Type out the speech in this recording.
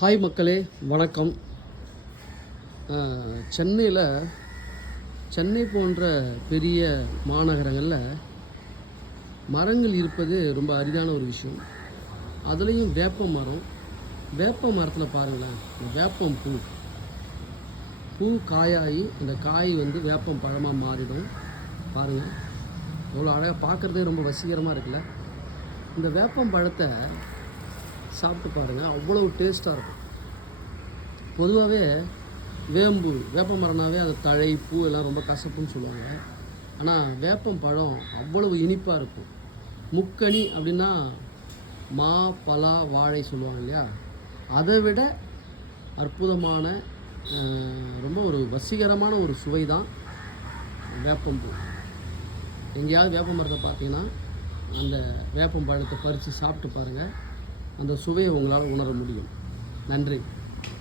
Hi மக்களே. வணக்கம். சென்னையில் சென்னை போன்ற பெரிய மாநகரங்களில் மரங்கள் இருப்பது ரொம்ப அரிதான ஒரு விஷயம். அதுலேயும் வேப்ப மரம். வேப்ப மரத்தில் பாருங்களேன் வேப்பம் பூ. பூ காயாகி அந்த காய் வந்து வேப்பம் பழமாக மாறிடும். பாருங்கள் எவ்வளோ அழகாக பார்க்குறதே ரொம்ப வசீகரமாக இருக்குல்ல. இந்த வேப்பம் பழத்தை சாப்பிட்டு பாருங்கள் அவ்வளோ டேஸ்ட்டாக இருக்கும். பொதுவாகவே வேம்பு வேப்ப மரம்னாவே அது தழை பூ எல்லாம் ரொம்ப கசப்புன்னு சொல்லுவாங்க. ஆனால் வேப்பம் பழம் அவ்வளவு இனிப்பாக இருக்கும். முக்கனி அப்படின்னா மா பலா வாழை சொல்லுவாங்க இல்லையா? அதை விட அற்புதமான ரொம்ப ஒரு வசீகரமான ஒரு சுவை தான் வேப்பம்பூ எங்கேயாவது வேப்ப மரத்தை பார்த்தீங்கன்னா அந்த வேப்பம் பழத்தை பறித்து சாப்பிட்டு பாருங்கள் அந்த சுவையை உங்களால் உணர முடியும். நன்றி.